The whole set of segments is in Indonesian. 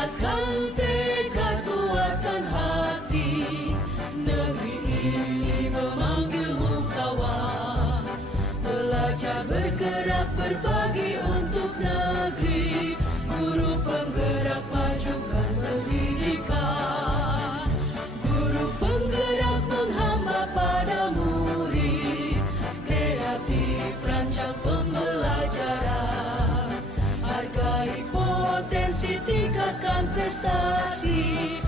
kuatkan tekad, kuatkan hati. Negeri ini memanggilmu kawan, belajar bergerak berbagi untuk negeri. Guru penggerak majukan pendidikan, guru penggerak menghamba pada murid. Kreatif rancang pembelajaran, hargai potensi, tingkatkan prestasi.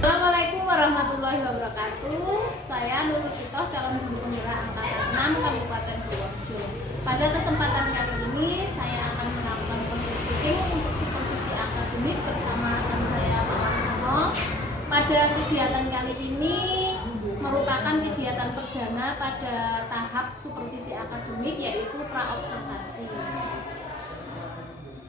Assalamualaikum warahmatullahi wabarakatuh. Saya Nurul Fitoh, calon guru penggerak angkatan 6 Kabupaten Purworejo. Pada kesempatan kali ini saya akan melakukan proses teaching untuk supervisi akademik bersama rekan saya Pak Warsono. Pada kegiatan kali ini merupakan kegiatan perdana pada tahap supervisi akademik, yaitu praobservasi.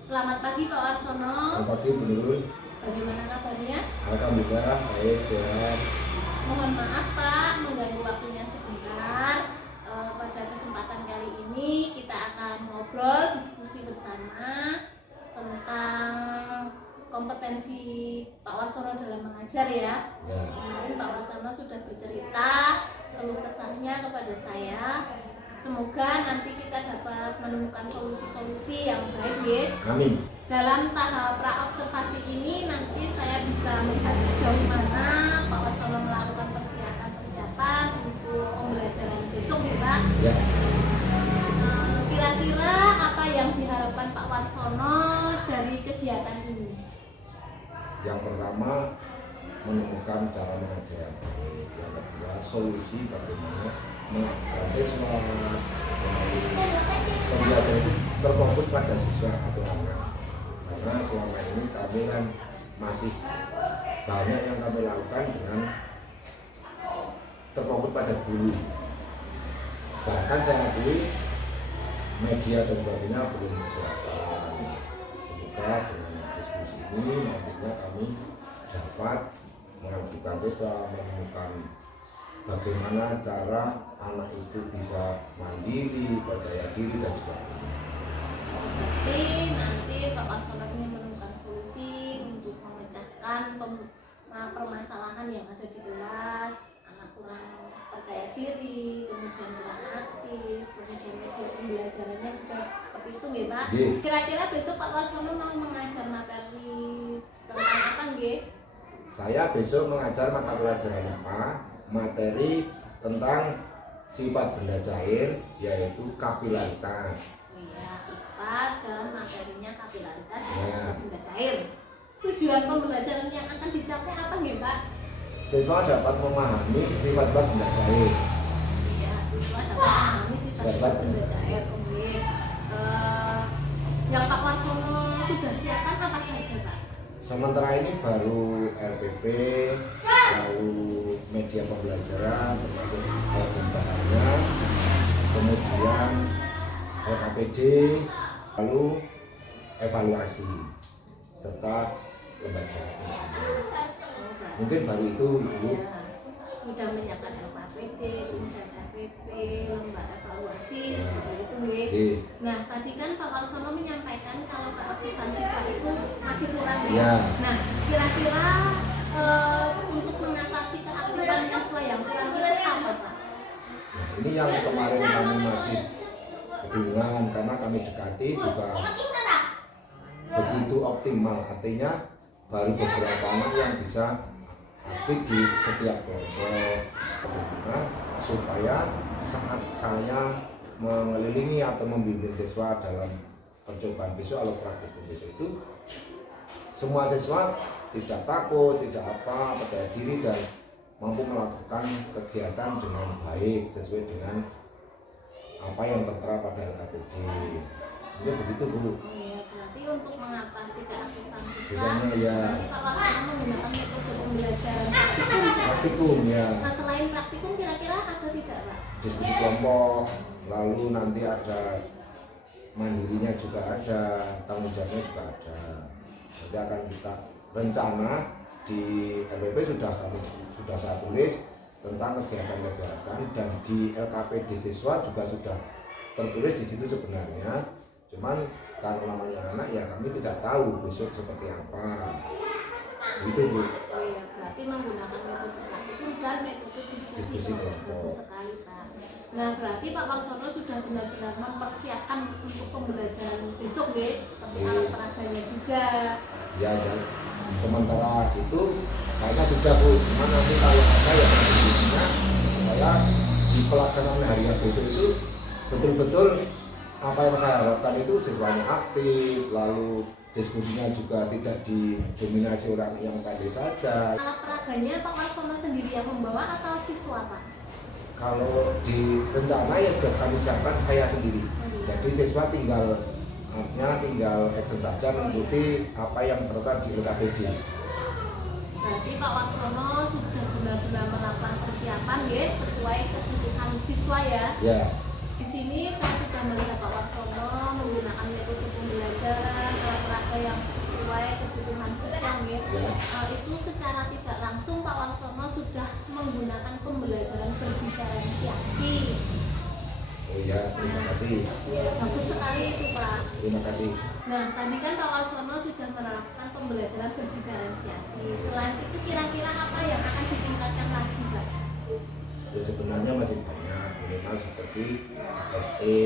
Selamat pagi Pak Warsono. Selamat pagi Bu Nurul. Bagaimana kabarnya? Alhamdulillah baik, sehat. Mohon maaf Pak, mengganggu waktunya sebentar. Pada kesempatan kali ini kita akan ngobrol, diskusi bersama tentang kompetensi Pak Warsono dalam mengajar ya. Kemarin Pak Warsono sudah bercerita keluh kesahnya kepada saya. Semoga nanti kita dapat menemukan solusi-solusi yang baik ya. Amin. Dalam tahap praobservasi ini nanti saya bisa melihat sejauh mana Pak Warsono melakukan persiapan untuk pembelajaran besok ya Pak. Ya. Kira-kira apa yang diharapkan Pak Warsono dari kegiatan ini? Yang pertama, menemukan cara mengajar yang baik. Yang kedua, solusi bagaimana mengajar siswa melalui pembelajaran itu terfokus pada siswa atau anak. Karena selama ini kami kan masih banyak yang kami lakukan dengan terfokus pada guru. Bahkan saya akui media dan sebagainya belum disiapkan. Semoga dengan diskusi ini nantinya kami dapat mengajukan siswa, menemukan bagaimana cara anak itu bisa mandiri, berdaya diri dan sebagainya. Jadi nanti Pak Warsono ingin menemukan solusi untuk memecahkan permasalahan yang ada di kelas, anak kurang percaya diri, kemudian kurang aktif, kemudian media pembelajarannya juga seperti itu ya Pak. Kira-kira besok Pak Warsono mau mengajar materi tentang apa nggih? Saya besok mengajar mata pelajaran materi tentang sifat benda cair, yaitu kapilaritas. Dan materinya kapilaritas Ya. benda cair. Tujuan pembelajaran yang akan dicapai apa nih Pak? Siswa dapat memahami sifat-sifat benda cair. Ya, siswa dapat memahami sifat-sifat benda cair. Oke. Yang Pak Warsono sudah siapkan apa saja Pak? Sementara ini baru RPP, lalu media pembelajaran, termasuk alat dan bahannya, kemudian LKPD, lalu evaluasi serta lembaga. Mungkin baru itu Ibu. Sudah menyiapkan LKPD, kemudian RPP, lembaga evaluasi, seperti itu nggih. Nah, tadi kan Pak Warsono menyampaikan kalau keaktifan siswa itu masih kurang ya. Nah, kira-kira untuk mengatasi keaktifan siswa yang kurang itu apa Pak? Nah, ini yang kemarin kami masih kebingungan karena kami dekati juga begitu optimal, artinya baru beberapa anak yang bisa aktif di setiap kelompok. Bagaimana supaya saat saya mengelilingi atau membimbing siswa dalam percobaan besok atau praktikum besok itu, semua siswa tidak takut, tidak percaya diri dan mampu melakukan kegiatan dengan baik sesuai dengan apa yang tertera pada LKPD. Itu begitu Bu. Berarti untuk mengatasi keaktifan siswa, Sisanya ya. nanti Pak Warsono menggunakan metode pembelajaran Praktikum ya. Nah, selain praktikum kira-kira ada tidak Pak? Diskusi kelompok, lalu nanti ada mandirinya juga ada, tanggung jawabnya juga ada. Nanti akan kita rencana di RPP sudah saya tulis tentang kegiatan-kegiatan, dan di LKPD siswa juga sudah tertulis di situ sebenarnya. Cuman karena namanya anak ya kami tidak tahu besok seperti apa. Itu Bu. Oh iya, berarti menggunakan metode praktikum dan metode diskusi Diskusi kelompok. kelompok. Bagus sekali Pak. Nah berarti Pak Warsono sudah benar-benar mempersiapkan untuk pembelajaran besok ya, alat peraganya juga. Ya, dan sementara itu kayaknya sudah Bu. Cuma nanti kalau ada ya diskusinya supaya di pelaksanaan harian besok itu betul-betul apa yang saya harapkan itu siswanya aktif, lalu diskusinya juga tidak didominasi orang yang pandai saja. Alat peraganya Pak Warsono sendiri yang membawa atau siswa Pak? Kalau di rencana ya sudah kami siapkan saya sendiri. Jadi siswa tinggal action saja mengikuti apa yang tertera di LKPD. Berarti Pak Warsono sudah benar-benar melakukan persiapan ya sesuai kebutuhan siswa ya. Ya, Di sini saya sudah melihat Pak Warsono menggunakan metode pembelajaran alat peraga yang sesuai kebutuhan siswa ya. ya. Itu secara tidak langsung Pak Warsono sudah menggunakan pembelajaran berdiferensiasi. Oh ya, terima kasih. Ya, bagus sekali itu Pak. Terima kasih. Nah, tadi kan Pak Warsono sudah menerapkan pembelajaran berdiferensiasi. Selain itu kira-kira apa yang akan ditingkatkan lagi Pak? Ya sebenarnya masih banyak, minimal seperti SE.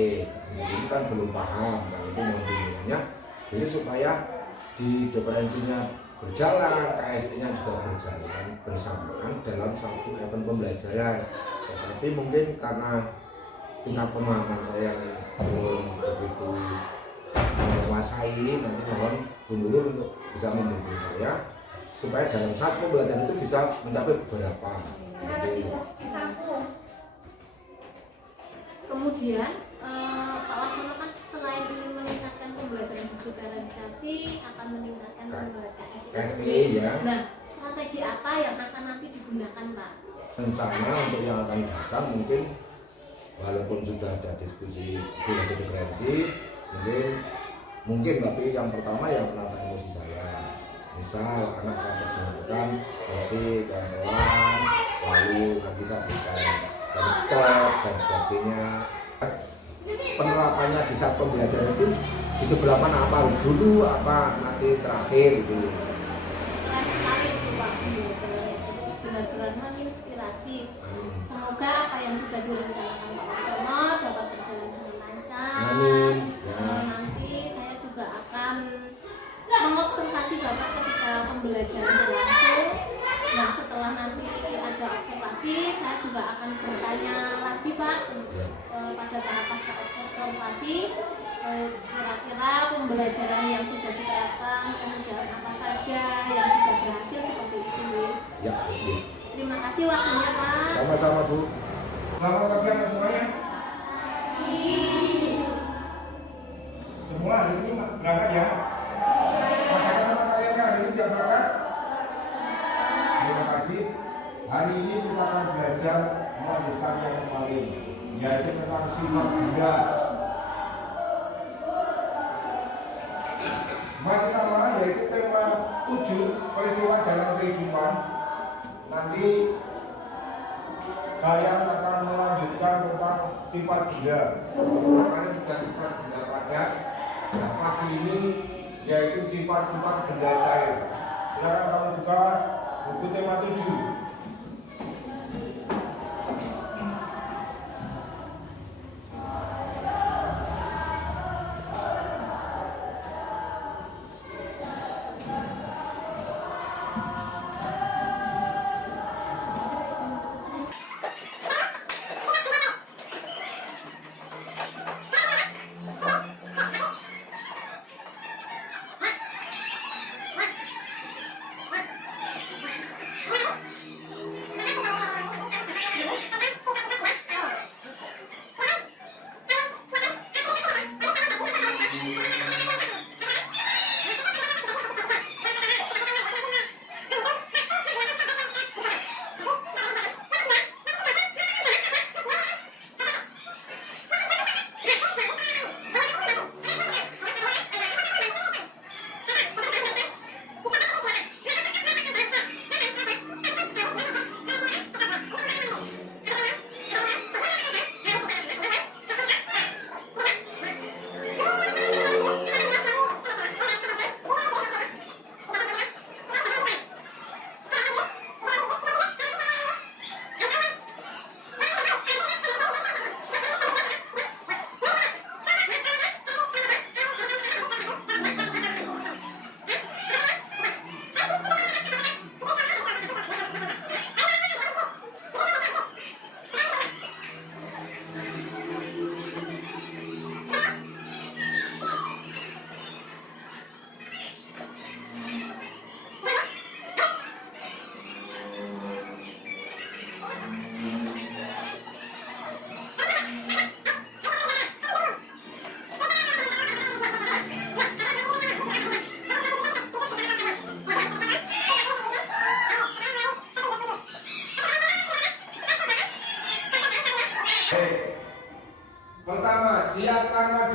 Ini kan belum paham, nah itu membimbingnya. Jadi supaya di diferensinya berjalan, KSE-nya juga berjalan bersamaan dalam satu event pembelajaran. Tetapi mungkin karena tingkat pemahaman saya yang belum begitu menguasai, nanti mohon Bu Nurul untuk bisa membantu saya supaya dalam satu pembelajaran itu bisa mencapai beberapa. Kemudian Pak Warsono kan selain ingin meningkatkan pembelajaran diferensiasi akan meningkatkan pembelajaran SE. ya. Nah, strategi apa yang akan nanti digunakan Pak? Rencana untuk yang akan datang mungkin walaupun sudah ada diskusi dengan diferensi, mungkin tapi yang pertama yang menata emosi saya. Misal anak saya tersebutkan musik, gamelan, lalu nanti saya berikan stop dan sebagainya. Penerapannya di saat pembelajaran itu di sebelah mana, apa harus dulu, apa nanti terakhir gitu. Keren sekali itu Pak pembelajaran itu benar-benar menginspirasi. Semoga apa yang sudah direncanakan Pak Warsono dapat berjalan dengan lancar. Amin. Ya. Nanti saya juga akan mengobservasi Bapak ketika pembelajaran berlangsung. Nah setelah nanti ada observasi, saya juga akan bertanya lagi Pak pada tahap pasca observasi. Kira-kira pembelajaran yang sudah diterapkan, kemudian apa saja yang sudah berhasil seperti itu. Ya, Bu. Terima kasih waktunya Pak. Sama-sama Bu. Selamat pagi anak semuanya. Semua hari ini berangkat ya. Apakah sama kalian hari ini tidak berangkat? Terima kasih. Hari ini kita akan belajar melanjutkan yang kemarin, yaitu tentang sifat benda. Masih sama, yaitu tema 7 peristiwa dalam kehidupan. Nanti kalian akan melanjutkan tentang sifat benda. Kalian juga sifat benda padat. Nah, pagi ini yaitu sifat-sifat benda cair. Silakan kamu buka buku tema 7.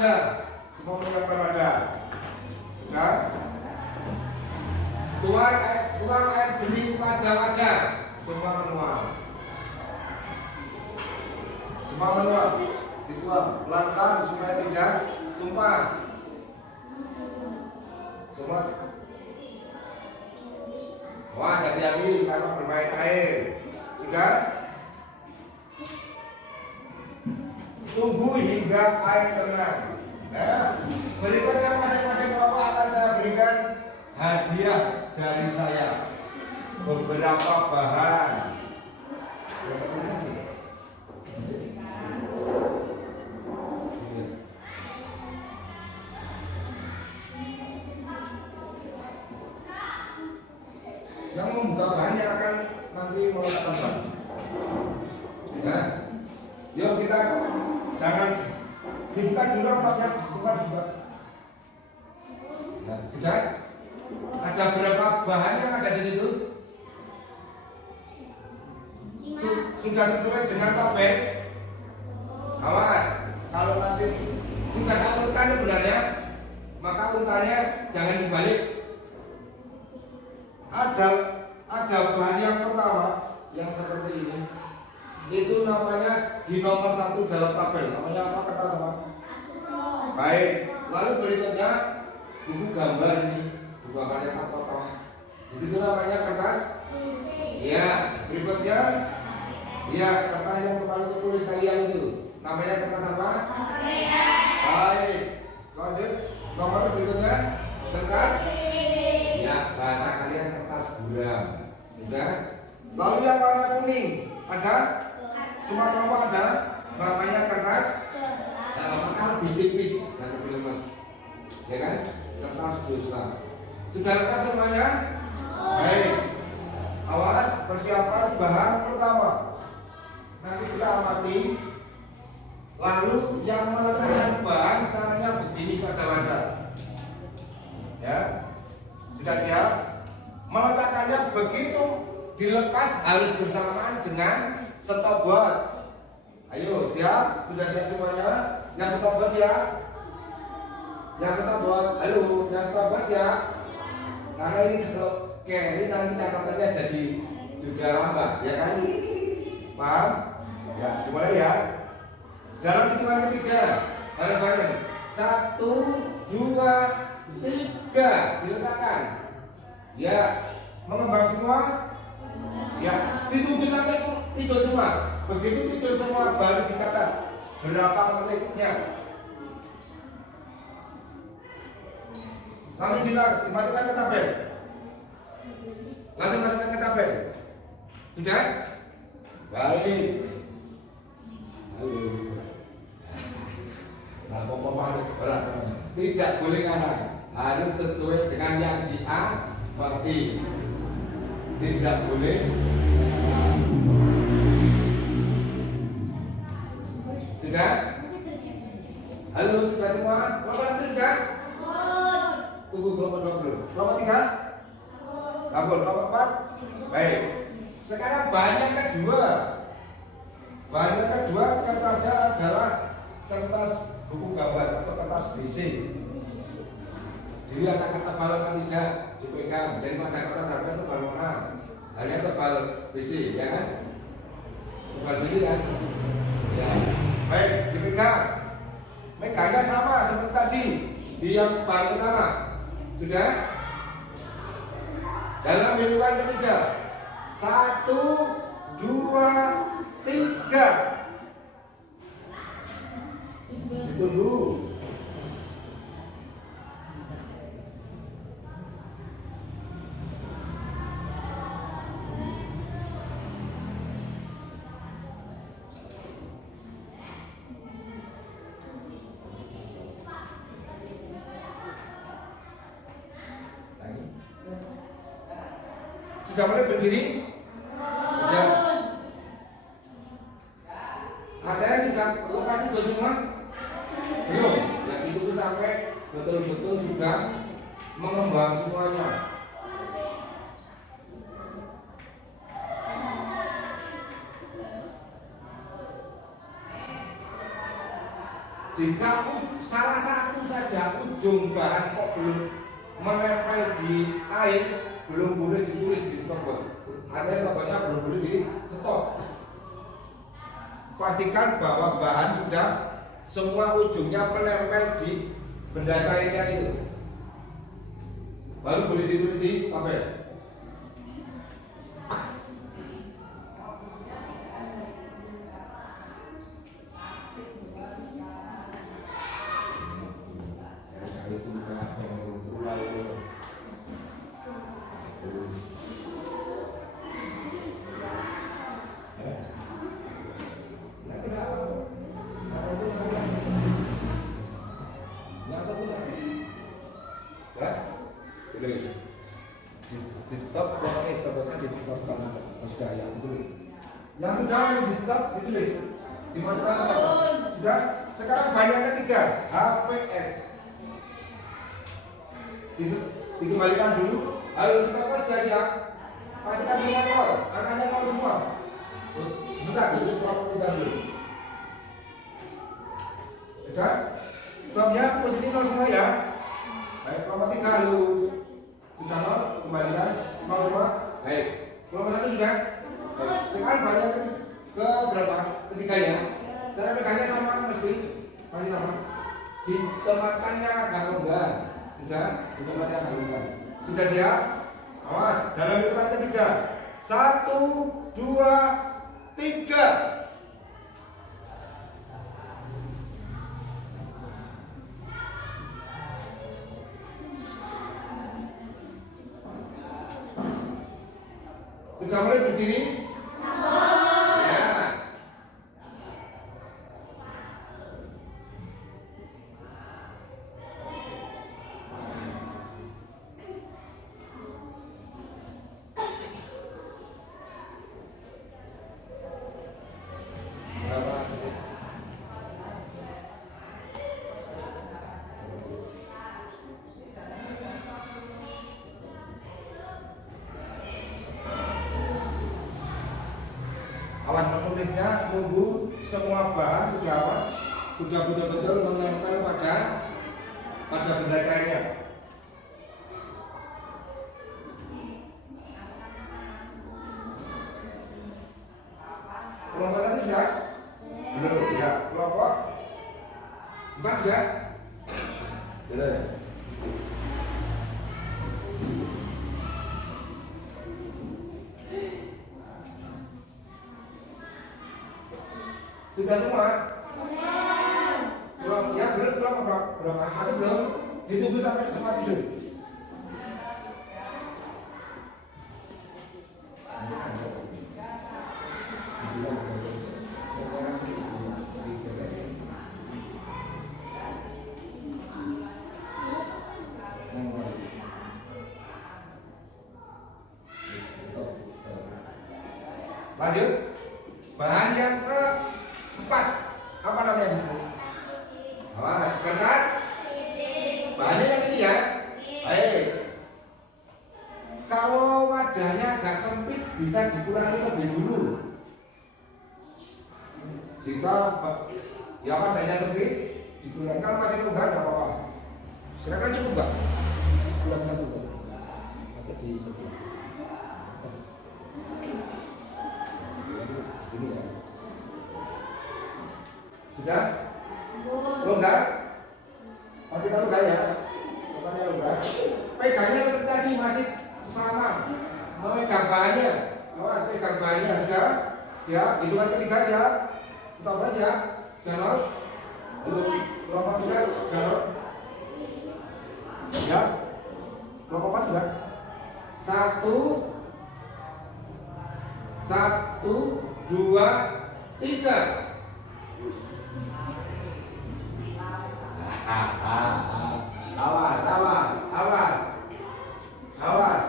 wadah. Semua menyiapkan wadah. Sudah? Tuang air bening pada wadah. Semua menuang. Semua menuang. Dituang pelan-pelan supaya tidak tumpah. Semua. Wah, hati-hati karena bermain air. Sudah? Tunggu hingga air tenang. Nah, berikutnya masing-masing kelompok akan saya berikan hadiah dari saya. Beberapa bahan. Yang membuka bahannya akan nanti meletakkan bahan. Nah, yuk kita jangan dibuka dulu ombaknya, semua dibuka. Nah, sudah? Ada berapa bahan yang ada di situ? Sudah sesuai dengan tabel? Awas, kalau nanti sudah tahu urutannya benarnya, maka urutannya jangan dibalik. Ada bahan yang pertama yang seperti ini. Itu namanya di nomor 1 dalam tabel. Namanya apa kertas apa? Baik. Lalu berikutnya buku gambar ini, buku gambar yang potong. Di situ namanya kertas. Iya. Berikutnya, iya kertas yang kemarin tulis kalian itu. Namanya kertas apa? Baik. Lanjut. Nomor berikutnya kertas. Ya, bahasa kalian kertas buram. Sudah. Lalu yang warna kuning ada? Semua kelompok ada? Namanya kertas. Maka lebih tipis dan lebih lemas. Ya kan? Kertas dosa. Sudah lengkap semuanya? Baik. Awas, persiapan bahan pertama. Nanti kita amati. Lalu yang meletakkan bahan caranya begini pada wadah. Ya. Sudah siap? Meletakkannya begitu dilepas harus bersamaan dengan stopwatch. Ayo, siap? Sudah siap semuanya? Yang stopwatch siap? Yang stopwatch, halo, yang stopwatch siap? Karena ini kalau carry nanti catatannya jadi juga lambat, ya kan? Paham? Ya, dimulai ya. Dalam hitungan ketiga, bareng-bareng. 1, 2, 3, diletakkan. Ya, mengembang semua. Ya, ditunggu sampai tidur semua. Begitu tidur semua baru dicatat berapa menitnya. Lalu dimasukkan ke tabel. Langsung masukkan ke tabel. Sudah? Baik. Halo. Nah, pemahaman berat. Tidak boleh kanan. Harus sesuai dengan yang diamati. Tidak boleh. Sudah? Halo, sudah semua? Kelompok 1 sudah? Tunggu kelompok 2 belum. Kelompok 3? Kabur. Kelompok 4? Baik. Sekarang bahan yang kedua. Bahan yang kedua kertasnya adalah kertas buku gambar atau kertas BC. Jadi ada tebal apa tidak dipegang. Jadi ada kertas harga tebal mana? Hanya tebal BC, ya kan? Tebal BC kan? Ya. Baik, dipegang. Megangnya sama seperti tadi di yang bahan pertama. Sudah? Dalam hitungan ketiga. 1, 2, 3. Ditunggu. Sudah mulai berdiri? Sudah. Ada yang sudah lepas itu semua? Belum. Yang itu sampai betul-betul sudah mengembang semuanya. Jika salah satu saja ujung bahan kok belum menempel di air, belum boleh ditulis di stopwatch. Artinya stopwatchnya belum boleh di stop. Pastikan bahwa bahan sudah semua ujungnya menempel di benda cairnya itu, baru boleh ditulis di tabel. Di stop, pokoknya stopnya di stop karena sudah ya ditulis. Yang sudah yang di stop ditulis, dimasukkan ke tabel. Sudah. Sekarang bahan yang ketiga, HPS. Dikembalikan dulu. Halo, stopnya sudah siap. Pastikan semua nol, angkanya nol semua. Bentar, dulu stop kita dulu. Sudah. Stopnya posisi nol semua ya. Baik, nomor 3 halo. Sudah nol, kembalikan nol semua. Baik, nomor 1 sudah. Baik. Sekarang bahan yang ke berapa? Ketiganya. Cara pegangnya sama mesti masih sama. Ditempatkannya agak longgar. Sudah, ditempatkan agak longgar. Sudah siap? Awas, dalam hitungan ketiga. 1, 2, 3. Sudah mulai berdiri? Ya. Awan menulisnya nunggu semua bahan sudah apa? Sudah betul-betul menempel pada benda cairnya. Kelompok 1 sudah? Belum, ya. Kelompok 4 sudah? Sudah. Sudah semua? Belum, ya belum berapa? Satu belum? Ditunggu sampai semua tidur. Lanjut. Bahan yang keempat, apa namanya di situ? Awas, kertas. Bahannya yang ini ya. Baik. Kalau wadahnya agak sempit, bisa dikurangi lebih dulu. Jika ya wadahnya sempit, dikurangi. Kalau masih longgar, nggak apa-apa. Kira-kira cukup nggak? Kurang 1 kan? Atau di sini? Sini ya. Sudah? Longgar? Pastikan longgar ya. Pokoknya longgar. Pegangnya seperti tadi masih sama. Memegang bahannya. Awas, pegang bahannya. Sudah? Siap? Hitungan ketiga siap? Stop aja. Sudah nol? Belum. Kelompok 3 sudah nol? Siap? Kelompok 4 sudah? 1, 2, 3. Awas.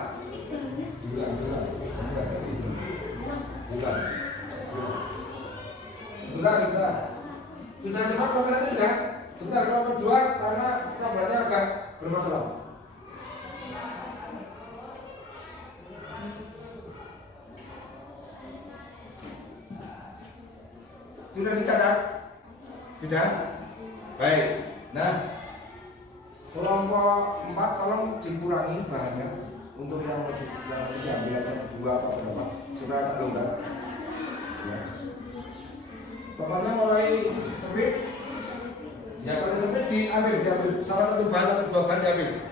Sebentar. Sudah semua kelompok 1 sudah? Sebentar, kelompok 2 karena stopwatchnya agak bermasalah. Sudah dicatat? Sudah? Baik. Nah, kelompok 4 tolong dikurangi bahannya untuk yang lebih diambil aja 2 atau berapa supaya agak longgar. Ya. Pokoknya mulai sempit. Ya kalau sempit diambil salah satu bahan atau 2 bahan diambil.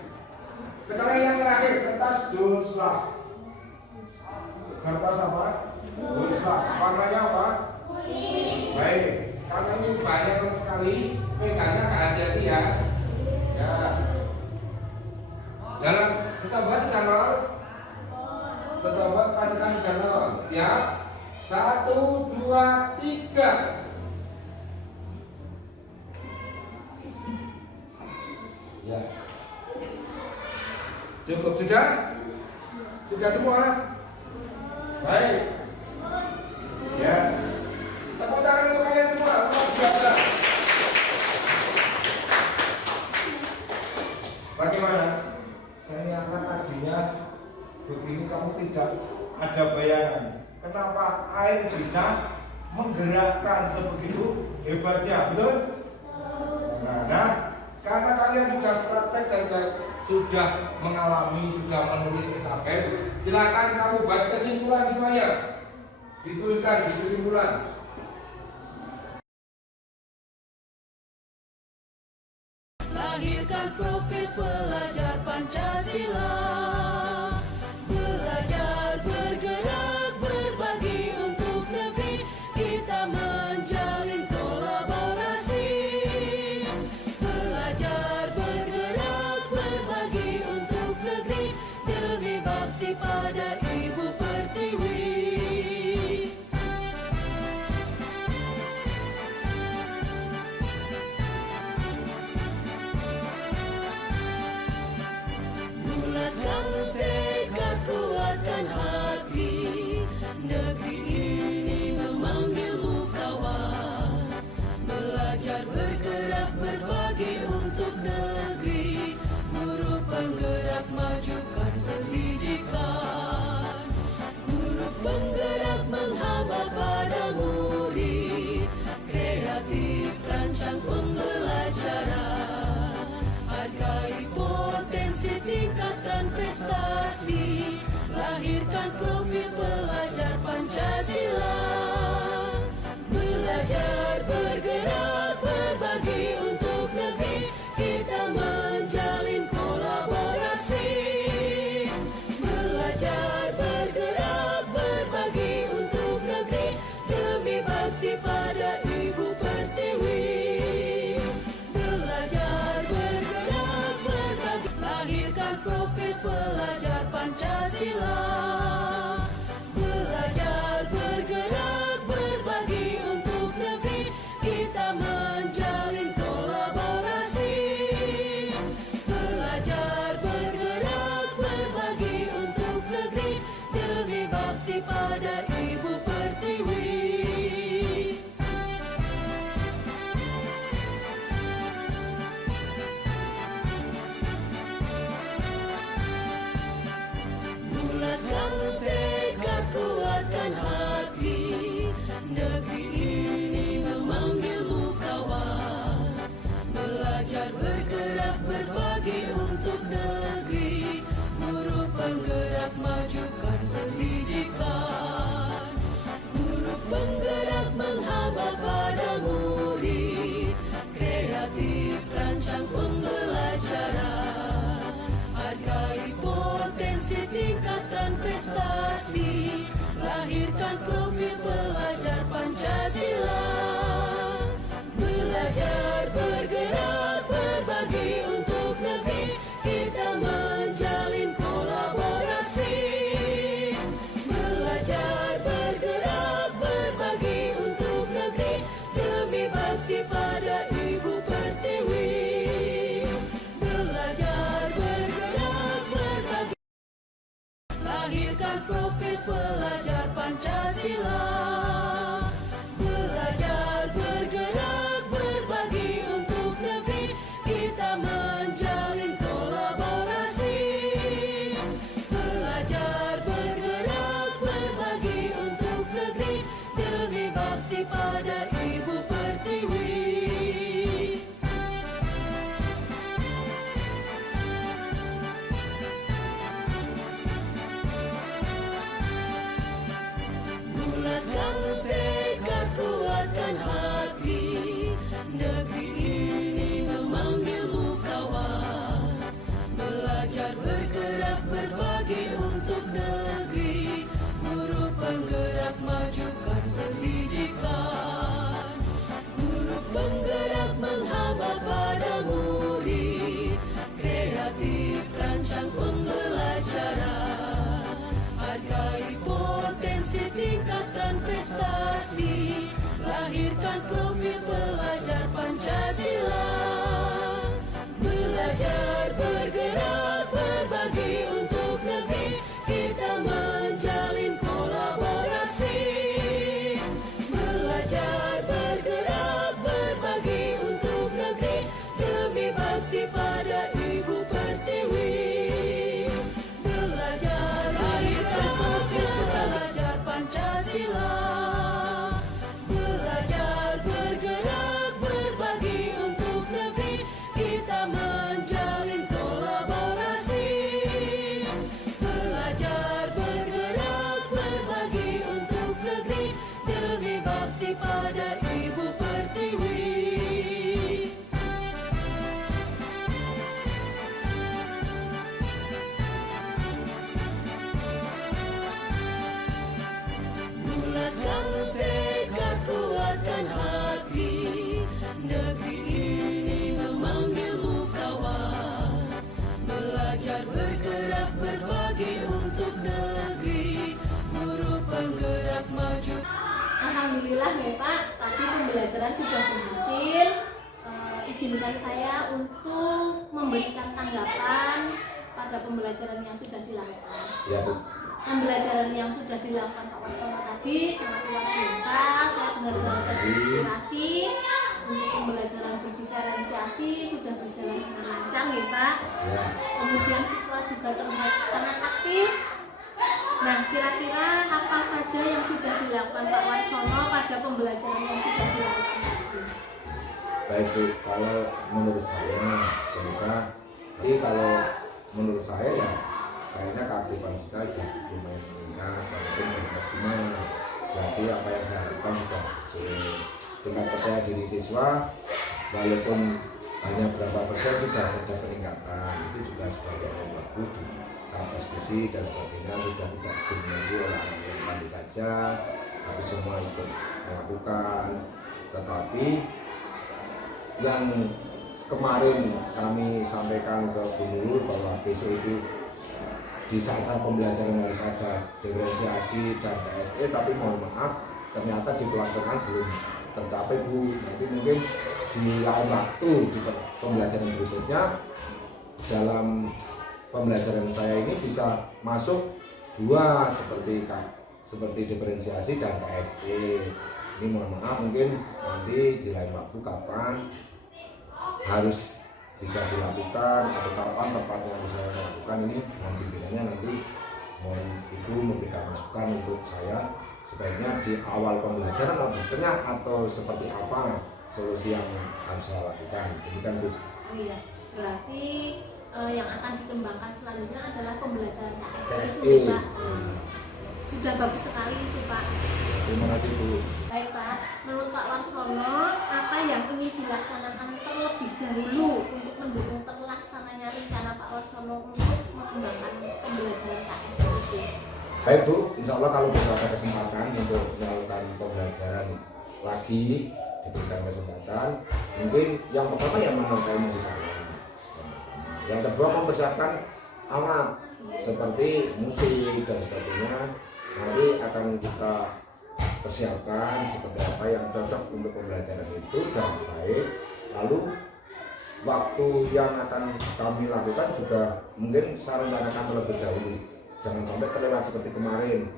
Sekarang yang terakhir kertas dosa. Kertas apa? Dosa. Warnanya apa? Kuning. Baik. Karena ini banyak sekali, pegangnya hati-hati ya. Ya. Dalam setobat sudah nol. Setobat pastikan sudah nol. Siap? 1, 2, 3. Ya. Cukup sudah? Sudah semua? Baik. Ya. Tepuk tangan untuk kalian semua. Luar biasa. Bagaimana? Saya nyangka tadinya begini kamu tidak ada bayangan. Kenapa air bisa menggerakkan sebegitu hebatnya, betul? Nah, karena kalian sudah praktek dan sudah mengalami, sudah menulis kitabel, silakan kamu buat kesimpulan semuanya. Dituliskan di kesimpulan. Lahirkan profil pelajar Pancasila. Belajar, bergerak, berbagi untuk negeri. Kita menjalin kolaborasi. Belajar, bergerak, berbagi untuk negeri. Demi bakti pada Ibu Pertiwi. Bulatkan tekad, kuatkan hati. Negeri ini memanggilmu kawan. Belajar, bergerak, berbagi untuk negeri. Guru penggerak, majukan pendidikan. Guru penggerak menghamba pada murid. Kreatif, rancang pembelajaran. Hargai potensi, tingkatkan prestasi. Lahirkan profil pelajar Pancasila. Belajar, bergerak, berbagi untuk negeri. Kita menjalin kolaborasi. Belajar, bergerak, berbagi untuk negeri. Demi bakti pada Ibu Pertiwi. Belajar, bergerak, berbagi. Lahirkan profil pelajar Pancasila. Belajar, bergerak, berbagi untuk negeri. Kita menjalin kolaborasi. Belajar, bergerak, berbagi untuk negeri. Demi bakti pada Ibu Pertiwi. Bulatkan tekad, kuatkan hati. Negeri ini memanggilmu kawan. Belajar, bergerak, berbagi untuk negeri. Guru penggerak, majukan pendidikan. Guru penggerak menghamba pada murid. Kreatif, rancang pembelajaran. Hargai potensi, tingkatkan prestasi. Lahirkan profil pelajar Pancasila. Belajar, bergerak, berbagi untuk negeri. Kita menjalin kolaborasi. Belajar, bergerak, berbagi untuk negeri. Demi bakti pada Ibu Pertiwi. Belajar, bergerak, berbagi. Lahirkan profil pelajar Pancasila. Belajar, bergerak, berbagi untuk negeri. Kita menjalin kolaborasi. Belajar, bergerak, berbagi untuk negeri. Demi bakti pada Ibu Pertiwi. Bulatkan tekad, kuatkan hati. Negeri ini memanggilmu kawan. Belajar, bergerak, berbagi untuk negeri. Guru penggerak, majukan pendidikan. Guru penggerak menghamba pada murid. Kreatif, rancang pembelajaran. Hargai potensi, tingkatkan prestasi. Lahirkan profil pelajar Pancasila. Belajar, bergerak, berbagi untuk negeri. Kita menjalin kolaborasi. Belajar, bergerak, berbagi untuk negeri. Demi bakti pada Ibu Pertiwi. Belajar, lahirkan profil pelajar Pancasila. Belajar, bergerak, berbagi untuk negeri. Kita menjalin kolaborasi. Belajar, bergerak, berbagi untuk negeri. Demi bakti pada Ibu Pertiwi. Bulatkan tekad, kuatkan hati. Negeri ini memanggilmu kawan. Belajar, bergerak, berbagi untuk negeri. Guru penggerak, maju. Alhamdulillah ya Pak, tadi pembelajaran sudah berhasil. Izinkan saya untuk memberikan tanggapan pada pembelajaran yang sudah dilakukan. Ya Bu. Pembelajaran yang sudah dilakukan Pak Warsono tadi sangat luar biasa. Saya benar-benar terinspirasi. Untuk pembelajaran berdiferensiasi sudah berjalan dengan lancar ya Pak. Ya. Kemudian siswa juga terlihat sangat aktif. Nah, kira-kira apa saja yang sudah dilakukan Pak Warsono pada pembelajaran yang sudah dilakukan tadi? Baik Bu, kalau menurut saya semoga kalau menurut saya ya kayaknya keaktifan siswa sudah lumayan meningkat walaupun gimana. Berarti apa yang saya harapkan sudah sesuai. Tingkat percaya diri siswa walaupun hanya berapa persen sudah ada peningkatan, itu juga sebagai yang bagus di saat diskusi dan sebagainya sudah tidak didominasi oleh anak yang pandai saja, tapi semua ikut melakukan. Tetapi yang kemarin kami sampaikan ke Bu Nurul bahwa besok itu di saat pembelajaran harus ada diferensiasi dan PSE, tapi mohon maaf ternyata di pelaksanaan belum tercapai Bu. Nanti mungkin di lain waktu di pembelajaran berikutnya dalam pembelajaran saya ini bisa masuk dua seperti diferensiasi dan PSE. Ini mohon maaf mungkin nanti di lain waktu kapan harus bisa dilakukan atau kapan tepatnya harus saya melakukan ini mohon pimpinannya nanti mohon Ibu memberikan masukan untuk saya sebaiknya di awal pembelajaran atau di tengah atau seperti apa solusi yang harus saya lakukan. Demikian Bu. Oh iya, berarti yang akan dikembangkan selanjutnya adalah pembelajaran KSE itu Pak. Sudah bagus sekali itu Pak. Terima kasih Bu. Baik Pak, menurut Pak Warsono apa yang ingin dilaksanakan terlebih dahulu untuk mendukung terlaksananya rencana Pak Warsono untuk mengembangkan pembelajaran KSE itu? Baik Bu, insya Allah kalau bisa ada kesempatan untuk melakukan pembelajaran lagi, diberikan kesempatan, mungkin yang pertama yang menonton saya, yang kedua mempersiapkan alat seperti musik dan sebagainya, nanti akan kita persiapkan seperti apa yang cocok untuk pembelajaran itu dan baik. Lalu waktu yang akan kami lakukan juga mungkin saya rencanakan terlebih dahulu, jangan sampai terlewat seperti kemarin,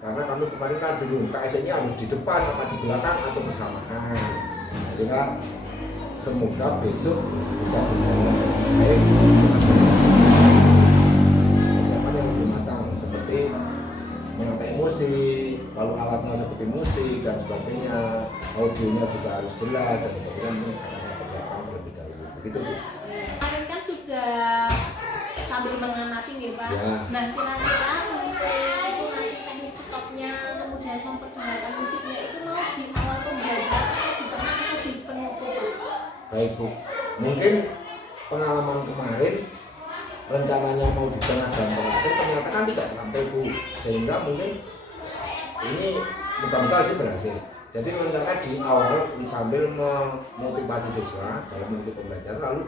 karena kami kemarin kan bingung KSE-nya harus di depan apa di belakang atau bersamaan. Jadi kan semoga besok bisa berjalan baik, persiapan yang lebih matang seperti mengatai musik, lalu alatnya seperti musik dan sebagainya, audionya juga harus jelas dan sebagainya. Mungkin akan saya persiapkan terlebih dahulu. Begitu Bu. Kemarin kan sudah sambil mengamati nih Pak. Ya. Nah kira-kira untuk itu nanti teknik stopnya kemudian memperdengarkan Baik Bu, mungkin pengalaman kemarin rencananya mau di tengah dan terakhir ternyata kan tidak sampai Bu, sehingga mungkin ini mudah-mudahan sih berhasil. Jadi rencana di awal sambil memotivasi siswa dalam mengikuti pembelajaran, lalu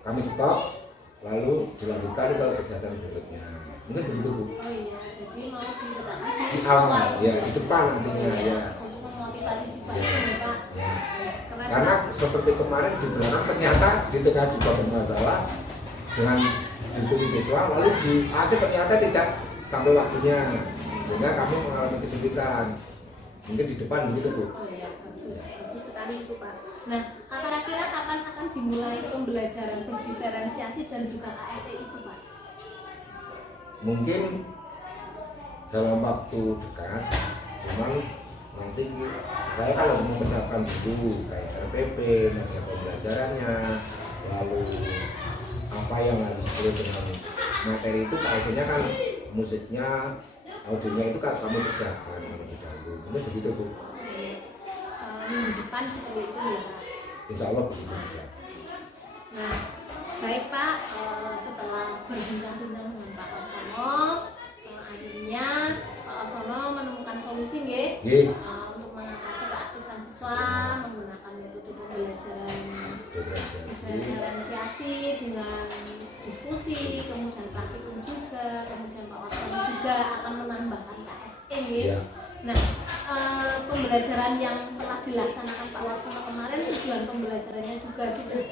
kami stop, lalu dilanjutkan ke kegiatan berikutnya. Mungkin begitu Bu. Oh iya, jadi mau diletakkan Di awal, ya di depan nantinya ya. untuk memotivasi siswa Ya. ini Pak. Ya. Keren, Karena Pak. seperti kemarin di belakang ternyata di tengah juga bermasalah dengan diskusi siswa, lalu di akhir ternyata tidak sampai waktunya, sehingga kami mengalami kesulitan. Mungkin di depan begitu Bu. Oh iya, bagus sekali itu Pak. Nah, kira-kira kapan akan dimulai pembelajaran berdiferensiasi dan juga KSE itu Pak? Mungkin dalam waktu dekat, cuman nanti saya kan harus mempersiapkan dulu kayak RPP, nanti pembelajarannya, lalu apa yang harus diperlukan dengan materi itu, KSE-nya kan musiknya, audionya itu kan kami persiapkan terlebih dahulu. Mungkin begitu Bu. Minggu depan seperti itu ya Pak. Insya Allah begitu bisa. Nah, baik Pak, setelah berbincang-bincang dengan Pak Laksono, akhirnya Pak Laksono menemukan solusi nggih, Nggih. untuk mengatasi keaktifan siswa menggunakan metode pembelajaran diferensiasi dengan diskusi, kemudian praktikum juga, kemudian Pak Laksono juga akan menambahkan KSE nggih. Ya. Nah, pembelajaran yang telah dilaksanakan Pak Laksono kemarin, tujuan pembelajarannya juga sudah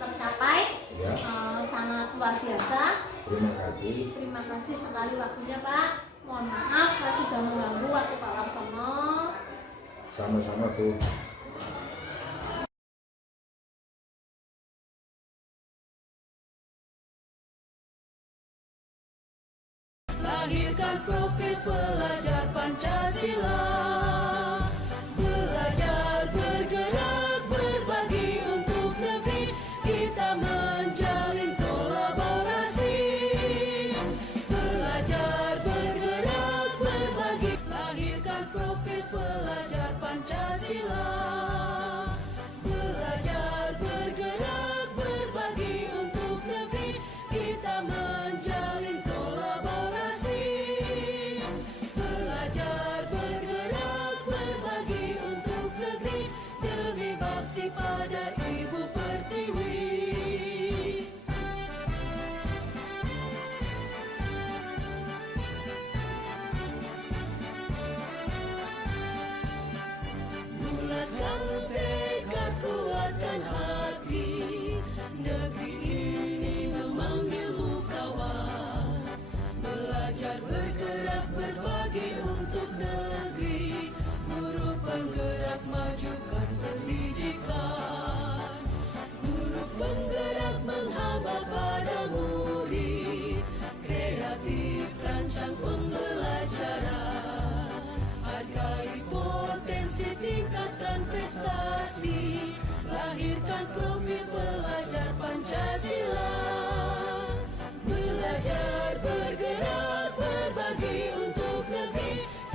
tercapai. Ya. Sangat luar biasa. Terima kasih. Terima kasih sekali waktunya Pak. Mohon maaf saya sudah mengganggu waktu Pak Laksono. Sama-sama Bu. Lahirkan profil pelajar Pancasila, belajar bergerak berbagi untuk negeri, kita menjalin kolaborasi. Belajar bergerak berbagi, lahirkan profil pelajar Pancasila, belajar bergerak berbagi untuk negeri, kita menjalin kolaborasi. Belajar bergerak berbagi untuk negeri, demi bakti pada Ibu Pertiwi. Bulatkan tekad, kuatkan hati, negeri ini memanggilmu kawan. Belajar bergerak berbagi untuk negeri, guru penggerak majukan pendidikan. Guru penggerak menghamba pada murid, kreatif rancang pembelajaran. Hargai potensi, tingkatkan prestasi, lahirkan profil pelajar